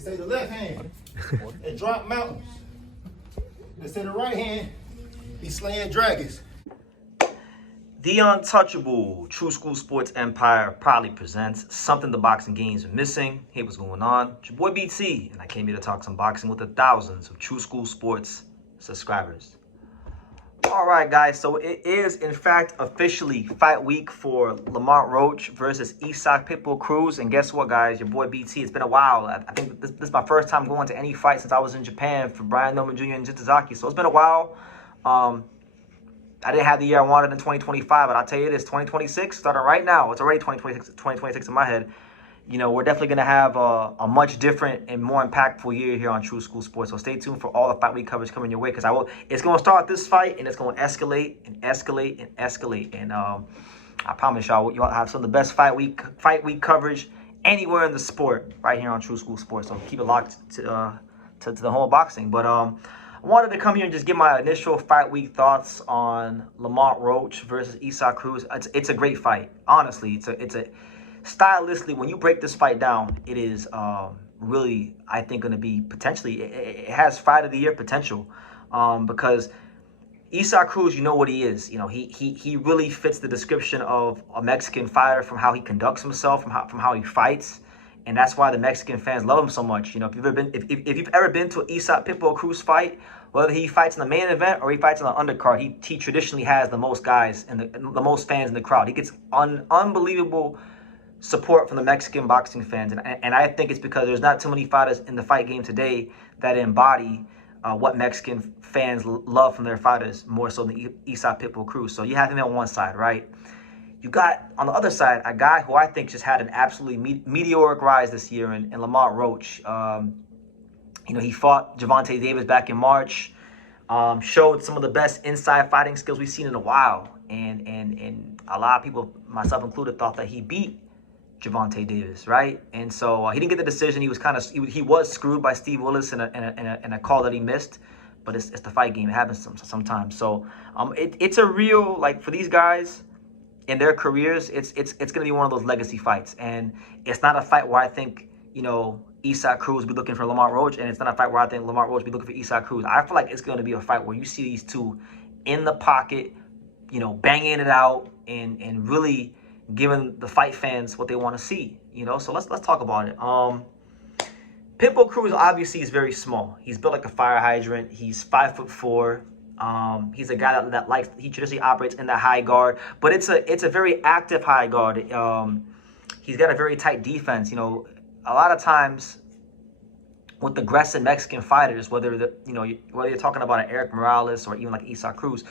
They say the left hand, it drop mountains. They say the right hand, be slaying dragons. The untouchable True School Sports Empire proudly presents something the boxing games are missing. Hey, what's going on? It's your boy BT, and I came here to talk some boxing with the thousands of True School Sports subscribers. All right, guys, so it is, in fact, officially fight week for Lamont Roach versus Pitbull Cruz. And guess what, guys? Your boy BT, it's been a while. I think this is my first time going to any fight since I was in Japan for Brian Noman Jr. and Jitazaki. So it's been a while. I didn't have the year I wanted in 2025, but I'll tell you this, 2026, starting right now, it's already 2026 in my head. You know, we're definitely going to have a much different and more impactful year here on True School Sports. So stay tuned for all the fight week coverage coming your way, because it's going to start this fight, and it's going to escalate and escalate and escalate. And I promise y'all, you'll have some of the best fight week coverage anywhere in the sport right here on True School Sports. So keep it locked to the whole boxing. But I wanted to come here and just give my initial fight week thoughts on Lamont Roach versus Cruz. It's a great fight. Honestly, it's a stylistically, when you break this fight down, it is really, I think, going to be potentially, it has fight of the year potential, because Cruz, you know what he is. You know, he really fits the description of a Mexican fighter from how he conducts himself, from how he fights. And that's why the Mexican fans love him so much. You know, if you've ever been to a Pitbull Cruz fight, whether he fights in the main event or he fights on the undercard, he traditionally has the most guys and the most fans in the crowd. He gets unbelievable support from the Mexican boxing fans, and I think it's because there's not too many fighters in the fight game today that embody what Mexican fans love from their fighters more so than Pitbull Cruz. So you have him on one side, right? You got, on the other side, a guy who I think just had an absolutely meteoric rise this year in Lamont Roach. You know, he fought Gervonta Davis back in March, showed some of the best inside fighting skills we've seen in a while. And a lot of people, myself included, thought that he beat Gervonta Davis, right? And so he didn't get the decision. He was screwed by Steve Willis in a call that he missed. But it's the fight game. It happens sometimes. So it's a real, like, for these guys in their careers, it's going to be one of those legacy fights. And it's not a fight where I think, you know, Cruz will be looking for Lamont Roach, and it's not a fight where I think Lamont Roach will be looking for Cruz. I feel like it's going to be a fight where you see these two in the pocket, you know, banging it out and really giving the fight fans what they want to see, you know. So let's talk about it. Pitbull Cruz obviously is very small. He's built like a fire hydrant. He's 5'4". He's a guy that he traditionally operates in the high guard, but it's a very active high guard. He's got a very tight defense. You know, a lot of times with aggressive Mexican fighters, whether you're talking about an Eric Morales or even like Cruz,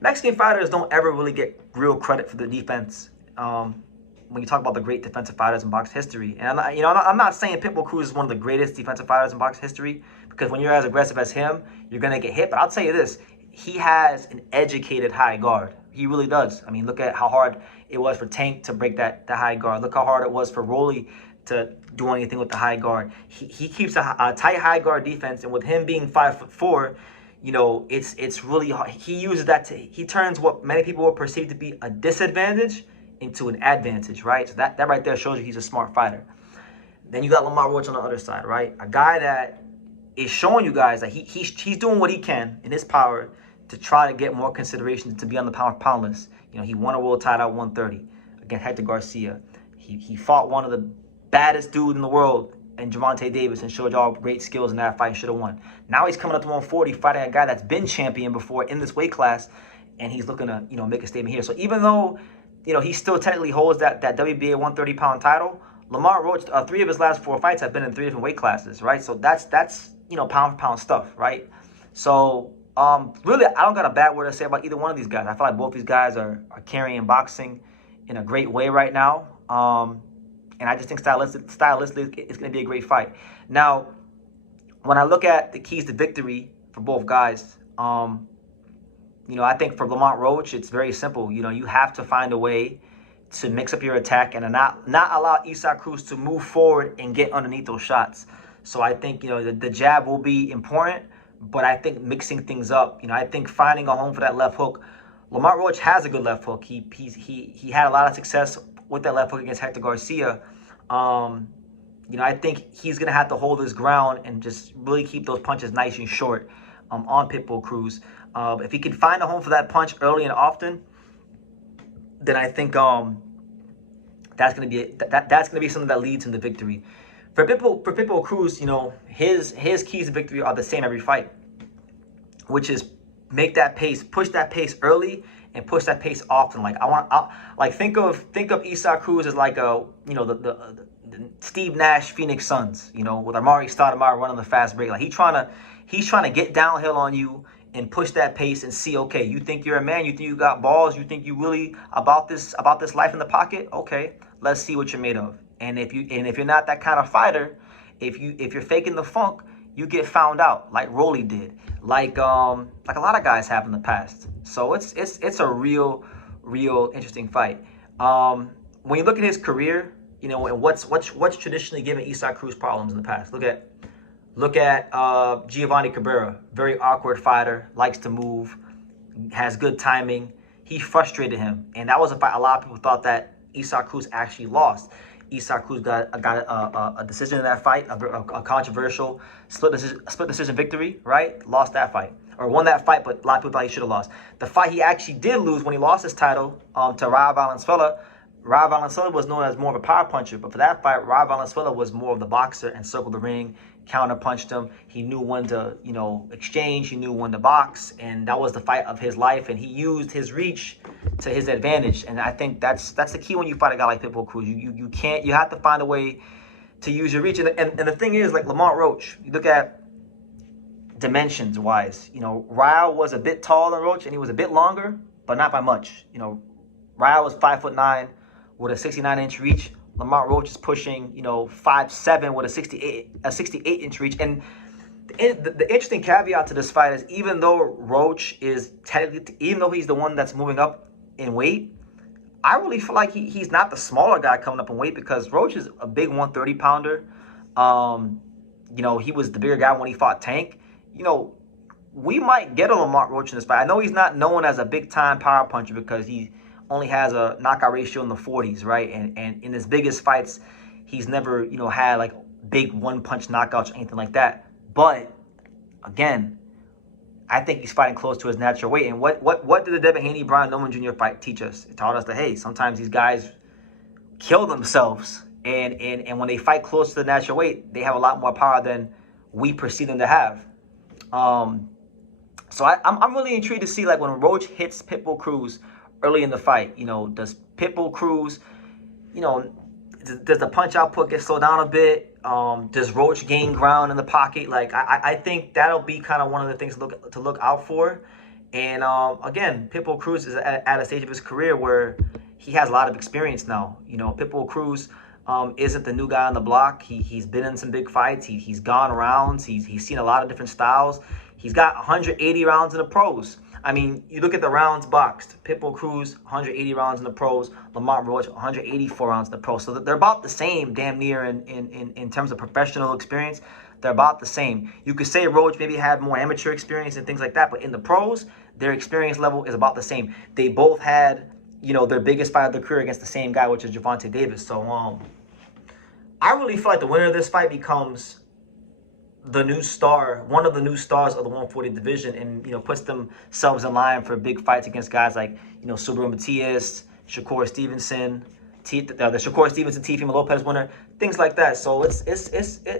Mexican fighters don't ever really get real credit for the defense. When you talk about the great defensive fighters in box history, and I'm not saying Pitbull Cruz is one of the greatest defensive fighters in box history, because when you're as aggressive as him, you're gonna get hit. But I'll tell you this: he has an educated high guard. He really does. I mean, look at how hard it was for Tank to break the high guard. Look how hard it was for Rolly to do anything with the high guard. He keeps a tight high guard defense, and with him being 5'4", you know, it's really hard. He uses that he turns what many people would perceive to be a disadvantage into an advantage, right? So that right there shows you he's a smart fighter. Then you got Lamont Roach on the other side, right? A guy that is showing you guys that he's doing what he can in his power to try to get more consideration to be on the pound list. You know, he won a world title at 130 against Hector Garcia. He fought one of the baddest dudes in the world in Gervonta Davis and showed y'all great skills in that fight and should have won. Now he's coming up to 140 fighting a guy that's been champion before in this weight class, and he's looking to, you know, make a statement here. So even though, you know, he still technically holds that WBA 130-pound title, Lamont Roach, 3 of his last 4 fights have been in 3 different weight classes, right? So that's you know, pound for pound stuff, right? So really, I don't got a bad word to say about either one of these guys. I feel like both these guys are carrying boxing in a great way right now. And I just think stylistically, it's going to be a great fight. Now, when I look at the keys to victory for both guys, you know, I think for Lamont Roach, it's very simple. You know, you have to find a way to mix up your attack and not allow Cruz to move forward and get underneath those shots. So I think, you know, the jab will be important, but I think mixing things up, you know, I think finding a home for that left hook. Lamont Roach has a good left hook. He had a lot of success with that left hook against Hector Garcia. You I think he's going to have to hold his ground and just really keep those punches nice and short on Pitbull Cruz. If he can find a home for that punch early and often, then I think that's going to be that's going to be something that leads him to victory. For Pitbull Cruz, his keys to victory are the same every fight, which is make that pace, push that pace early, and push that pace often. Like think of Isaac Cruz as like the Steve Nash Phoenix Suns, with Amari Stoudemire running the fast break. Like he's trying to get downhill on you and push that pace and see, okay, you think you're a man, you think you got balls, you think you really about this life in the pocket? Okay, let's see what you're made of. And if you're not that kind of fighter, if you're faking the funk, you get found out, like Rolly did, like a lot of guys have in the past. So it's a real interesting fight. When you look at his career, and what's traditionally given Isaac Cruz problems in the past. Look at Giovanni Cabrera, very awkward fighter, likes to move, has good timing. He frustrated him, and that was a fight a lot of people thought that Isaac Cruz actually lost. Isaac Cruz got a decision in that fight, a controversial split decision victory, right? Lost that fight, or won that fight, but a lot of people thought he should have lost. The fight he actually did lose when he lost his title to Raul Valenzuela. Raul Valenzuela was known as more of a power puncher, but for that fight, Raul Valenzuela was more of the boxer and circled the ring, counter punched him. He knew when to, exchange. He knew when to box, and that was the fight of his life. And he used his reach to his advantage. And I think that's the key when you fight a guy like Pitbull Cruz. You have to find a way to use your reach. And the thing is, like Lamont Roach, you look at dimensions wise. Raul was a bit taller than Roach, and he was a bit longer, but not by much. Raul was 5'9" with a 69-inch reach. Lamont Roach is pushing, 5'7" with a 68-inch reach. And the interesting caveat to this fight is, even though Roach is technically, even though he's the one that's moving up in weight, I really feel like he's not the smaller guy coming up in weight, because Roach is a big 130-pounder. He was the bigger guy when he fought Tank. We might get a Lamont Roach in this fight. I know he's not known as a big-time power puncher because he only has a knockout ratio in the 40s, right? And in his biggest fights, he's never, had like big one-punch knockouts or anything like that. But again, I think he's fighting close to his natural weight. And what did the Devin Haney Brian Norman Jr. fight teach us? It taught us that, hey, sometimes these guys kill themselves, and when they fight close to the natural weight, they have a lot more power than we perceive them to have. So I'm really intrigued to see, like, when Roach hits Pitbull Cruz early in the fight, does Pitbull Cruz, does the punch output get slowed down a bit? Does Roach gain ground in the pocket? Like, I think that'll be kind of one of the things to look out for. And again, Pitbull Cruz is at a stage of his career where he has a lot of experience now. Pitbull Cruz isn't the new guy on the block. He's been in some big fights. He's gone rounds. He's seen a lot of different styles. He's got 180 rounds in the pros. I mean, you look at the rounds boxed. Pitbull Cruz, 180 rounds in the pros. Lamont Roach, 184 rounds in the pros. So they're about the same, damn near, in terms of professional experience. They're about the same. You could say Roach maybe had more amateur experience and things like that, but in the pros, their experience level is about the same. They both had, their biggest fight of their career against the same guy, which is Gervonta Davis. So I really feel like the winner of this fight becomes the new star, one of the new stars of the 140 division, and puts themselves in line for big fights against guys like Subaru Matias, Shakur Stevenson, the Shakur Stevenson Teofimo Lopez winner, things like that. So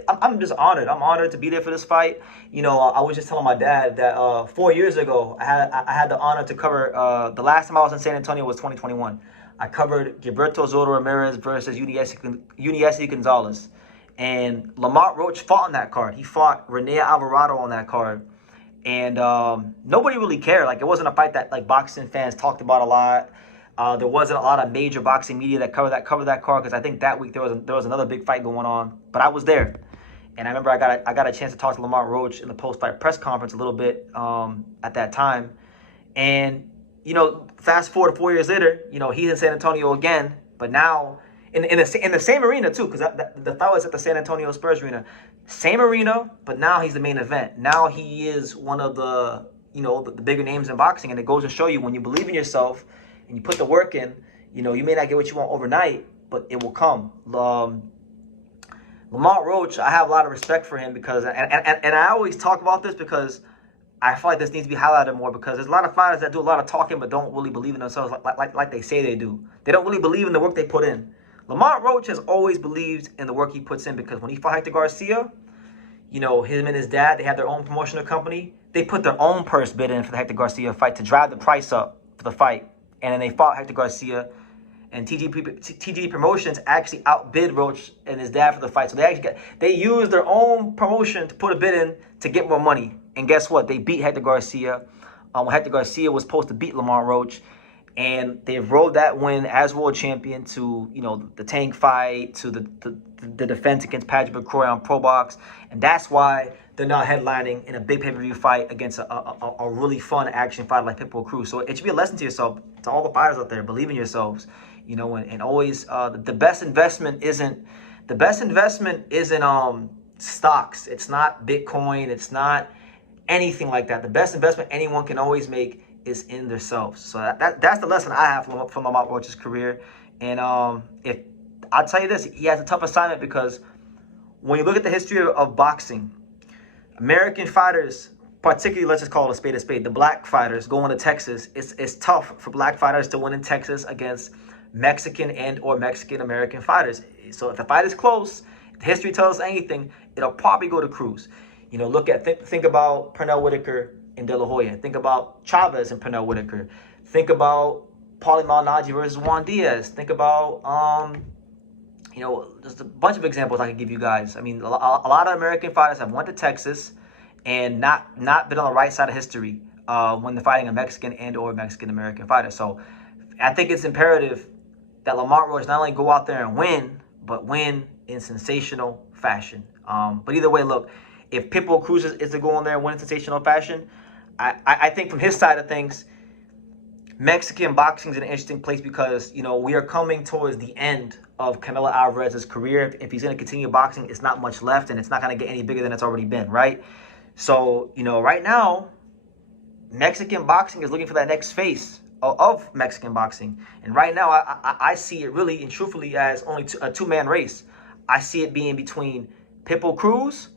I'm just honored. I'm honored to be there for this fight. I was just telling my dad that 4 years ago I had the honor to cover. The last time I was in San Antonio was 2021. I covered Gilberto Zoto Ramirez versus Uniesi Gonzalez. And Lamont Roach fought on that card. He fought Rene Alvarado on that card. And nobody really cared. Like, it wasn't a fight that, like, boxing fans talked about a lot. There wasn't a lot of major boxing media that covered that card, because I think that week there was another big fight going on. But I was there. And I remember I got a chance to talk to Lamont Roach in the post-fight press conference a little bit at that time. And, fast forward 4 years later, he's in San Antonio again. But now, in the same arena too, because the fight was at the San Antonio Spurs arena, same arena, but now he's the main event. Now he is one of the the bigger names in boxing, and it goes to show you, when you believe in yourself and you put the work in, you may not get what you want overnight, but it will come. Lamont Roach, I have a lot of respect for him because, and I always talk about this because I feel like this needs to be highlighted more, because there's a lot of fighters that do a lot of talking but don't really believe in themselves like they say they do. They don't really believe in the work they put in. Lamont Roach has always believed in the work he puts in, because when he fought Hector Garcia, you know, him and his dad, they had their own promotional company. They put their own purse bid in for the Hector Garcia fight to drive the price up for the fight. And then they fought Hector Garcia, and TG Promotions actually outbid Roach and his dad for the fight. So they used their own promotion to put a bid in to get more money. And guess what? They beat Hector Garcia when Hector Garcia was supposed to beat Lamont Roach. And they've rode that win as world champion to, you know, the Tank fight, to the defense against Patrick McCrory on Pro Box. And that's why they're now headlining in a big pay-per-view fight against a really fun action fight like Pitbull Cruz. So it should be a lesson to yourself, to all the fighters out there. Believe in yourselves, you know, and always the best investment isn't stocks. It's not Bitcoin. It's not anything like that. The best investment anyone can always make is in themselves. So that's the lesson I have from Lamont Roach's career. And if I'll tell you this, he has a tough assignment, because when you look at the history of boxing, American fighters, particularly, let's just call it a spade, the black fighters going to Texas, it's tough for black fighters to win in Texas against Mexican and or Mexican-American fighters. So if the fight is close, if history tells us anything, it'll probably go to Cruz. You know, think about Pernell Whitaker and De La Hoya. Think about Chavez and Pernell Whitaker. Think about Paulie Malignaggi versus Juan Diaz. Think about, you know, just a bunch of examples I could give you guys. I mean, a lot of American fighters have went to Texas and not been on the right side of history when they're fighting a Mexican and or Mexican-American fighter. So I think it's imperative that Lamont Roach not only go out there and win, but win in sensational fashion. But either way, look, if Pitbull Cruz is to go in there and win in sensational fashion, I think from his side of things, Mexican boxing is an interesting place, because, you know, we are coming towards the end of Canelo Alvarez's career. If he's going to continue boxing, it's not much left, and it's not going to get any bigger than it's already been, right? So, you know, right now, Mexican boxing is looking for that next face of Mexican boxing. And right now, I see it really and truthfully as only a two-man race. I see it being between Pitbull Cruz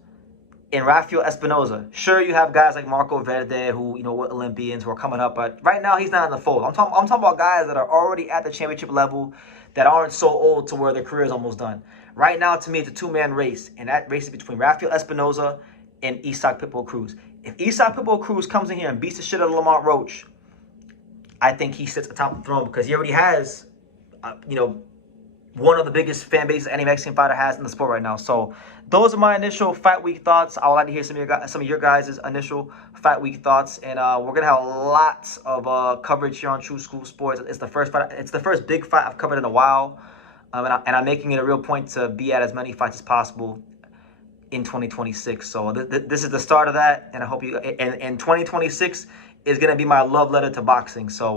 and Rafael Espinoza. Sure, you have guys like Marco Verde, who, you know, were Olympians, who are coming up, but right now he's not in the fold. I'm talking about guys that are already at the championship level, that aren't so old to where their career is almost done. Right now, to me, it's a two-man race, and that race is between Rafael Espinoza and Isaac Pitbull Cruz. If Isaac Pitbull Cruz comes in here and beats the shit out of Lamont Roach, I think he sits atop the throne, because he already has, you know, one of the biggest fan bases any Mexican fighter has in the sport right now. So those are my initial fight week thoughts. I would like to hear some of your guys' initial fight week thoughts, and we're gonna have lots of coverage here on True School Sports. It's the first big fight I've covered in a while, and I'm making it a real point to be at as many fights as possible in 2026. So this is the start of that, and I hope you. And 2026 is gonna be my love letter to boxing. So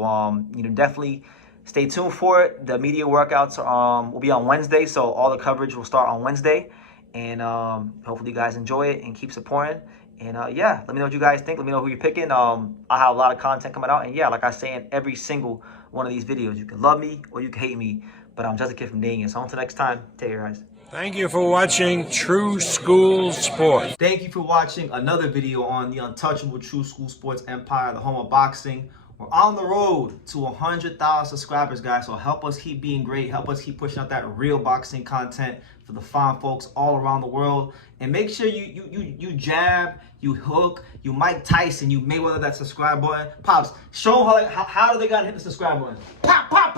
you know, definitely stay tuned for it. The media workouts will be on Wednesday, so all the coverage will start on Wednesday. And hopefully you guys enjoy it and keep supporting. And yeah, let me know what you guys think. Let me know who you're picking. I have a lot of content coming out. And yeah, like I say in every single one of these videos, you can love me or you can hate me. But I'm just a kid from Daniel. So until next time, take care, guys. Thank you for watching True School Sports. Thank you for watching another video on the untouchable True School Sports empire, the home of boxing. We're on the road to 100,000 subscribers, guys. So help us keep being great. Help us keep pushing out that real boxing content for the fine folks all around the world. And make sure you jab, you hook, you Mike Tyson, you Mayweather that subscribe button. Pops, show them how do they gotta hit the subscribe button. Pop, pop,